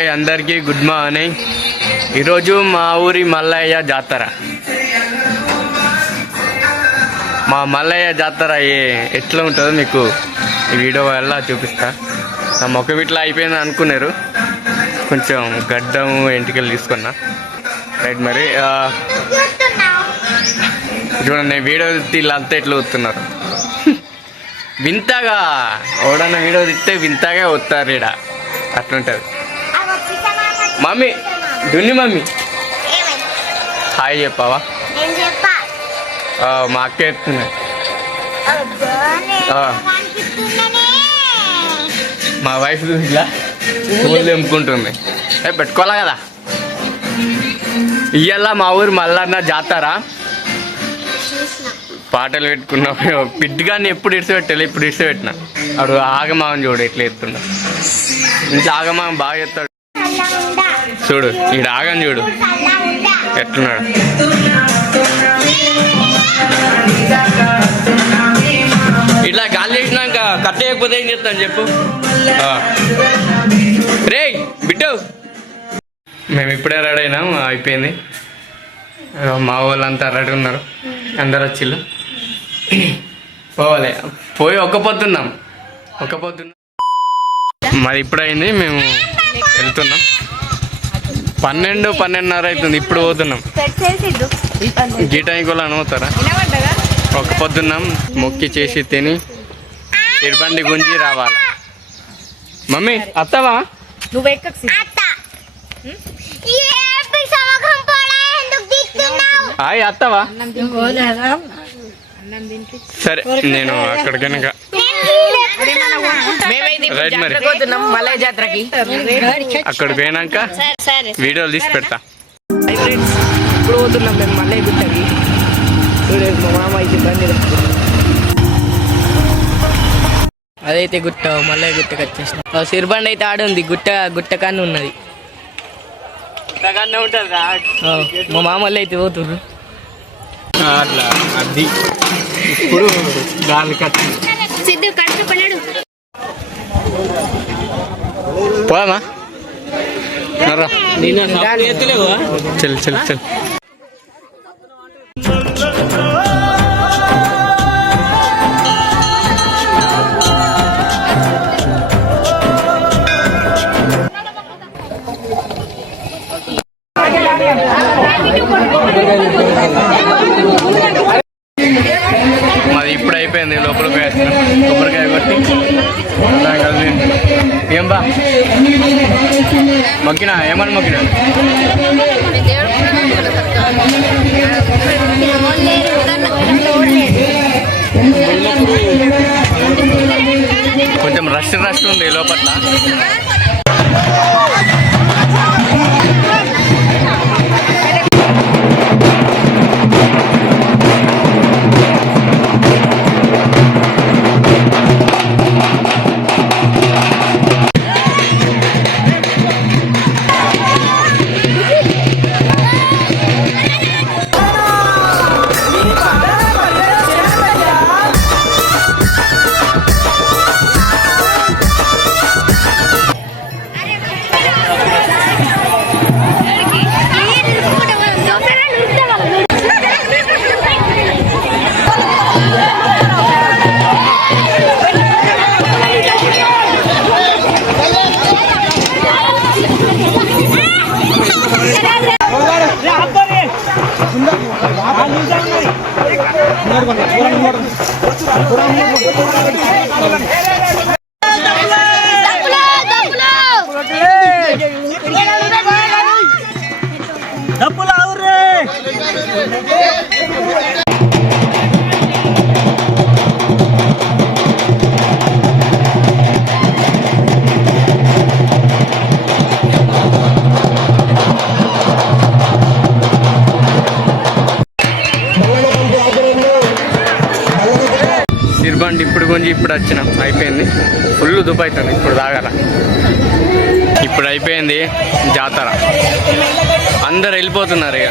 Hi అందరికీ good morning. ఈరోజు మా ఊరి మల్లయ్య జాతర. మా మల్లయ్య జాతర ఎట్లా ఉంటుందో మీకు ఈ వీడియో వల్ల చూపిస్తా. నా మొక్క ఇట్లా అయిపోయింది అనుకున్నారు, కొంచెం గడ్డం ఎంటికలు తీసుకున్నా. రైట్ మరి చూడండి, వీడియో వీళ్ళంతా ఎట్లా వస్తున్నారు వింతగా. ఎవడన్నా వీడియో తిస్తే వింతగా వస్తారు ఈడ, అట్లుంటుంది. మమ్మీ డున్ని మమ్మీ హాయ్ చెప్పావా? మా అక్క ఎత్తున్నా, మా వైఫ్ ఇట్లా పూలు తెంపుకుంటుంది. పెట్టుకోవాలా కదా. ఇవాళ మా ఊరు మల్లన్న జాతర. పాటలు పెట్టుకున్నా. పిడ్డిగాన్ని ఎప్పుడు ఇడిచిపెట్టాలి, ఇప్పుడు ఇడిచిపెట్టినా. అడు ఆగమాగం చూడు ఎట్లా ఎత్తున్నా. ఇంట్లో ఆగమాగం బాగా ఎత్తాడు చూడు. ఈడ ఆగని చూడు ఎట్లున్నాడు. ఇట్లా గాలి చేసినాక కట్ట చేయకపోతే ఏం చేస్తాను చెప్పు. రే బిడ్డు, మేము ఇప్పుడే రెడీ అయినాం, అయిపోయింది. మా వాళ్ళంతా రెడీ ఉన్నారు, అందరు వచ్చిళ్ళు. పోవాలి, పోయి ఒక్క పొద్దున్నాం. మాది ఇప్పుడైంది, మేము వెళ్తున్నాం. 12-12:30 అవుతుంది, ఇప్పుడు పోతున్నాం. గీ టైంకి కూడా అనవుతారా? ఒక్క పొద్దున్నాం, మొక్కి చేసి తిని తిరుబండి గుంజి రావాలి. మమ్మీ అత్తవా? హాయ్ అత్తవా? సరే నేను అక్కడికనక రైట్ మరి అక్కడికి పోయినాక వీడియోలు తీసి పెడతా. ఇప్పుడు పోతున్నాం మేము మల్లయ్య గుట్టకి. మా మామ అయితే బండి అదైతే గుట్ట మల్లయ్య గుట్టకి వచ్చేసిన. సిరిబండి అయితే ఆడుంది, గుట్ట కన్నా ఉన్నది. మా మామూలు అయితే పోతుర్రు అట్లా. అది ఇప్పుడు గాలి కట్టి పోదామా? చల్ చల్ చల్. మాది ఇప్పుడు అయిపోయింది, లోపల పోయేస్తున్నాం. కొబ్బరికాయ కొట్టి ఏం బా మొక్కినా? ఏమని మొక్కినా? కొంచెం రష్ ఉంది లోపల. సిరిబండి ఇప్పుడు గుంజి ఇప్పుడు వచ్చినాం, అయిపోయింది. ఫుల్ దుబ్బవుతుంది, ఇప్పుడు తాగాల. ఇప్పుడు అయిపోయింది జాతర, అందరు వెళ్ళిపోతున్నారు. ఇక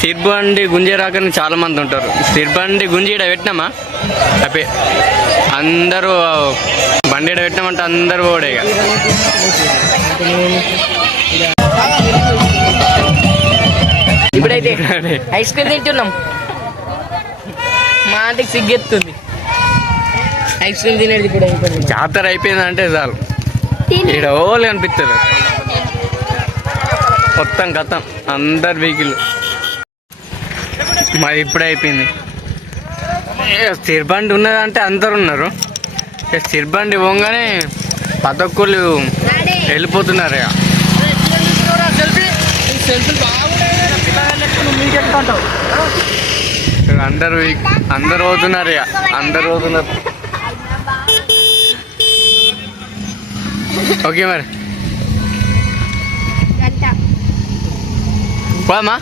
సిర్బండి గుంజేరాకని చాలా మంది ఉంటారు. సిర్బండి గుంజి ఈడ పెట్టినామా అప్పే అందరూ బండి ఈడ పెట్టినామంటే అందరూ పోడే ఇక. ఇప్పుడైతే ఐస్ క్రీమ్ తింటున్నాం. మా ఆంటీకి సిగ్గెత్తుంది ఐస్ క్రీమ్ తినేది కూడా అయిపోయింది. జాతర అయిపోయిందంటే చాలు ఇక్కడ ఓళ్ళు కనిపిస్తారు మొత్తం గతం అందరు వెహికల్. మరి ఇప్పుడే అయిపోయింది. సిర్బండి ఉన్నదంటే అందరు ఉన్నారు. సిర్బండి పోగానే పదకొళ్ళు వెళ్ళిపోతున్నారు ఇక. అందరు అందరు పోతున్నారు ఇక అందరు పోతున్నారు. ఓకే మరి పోమా.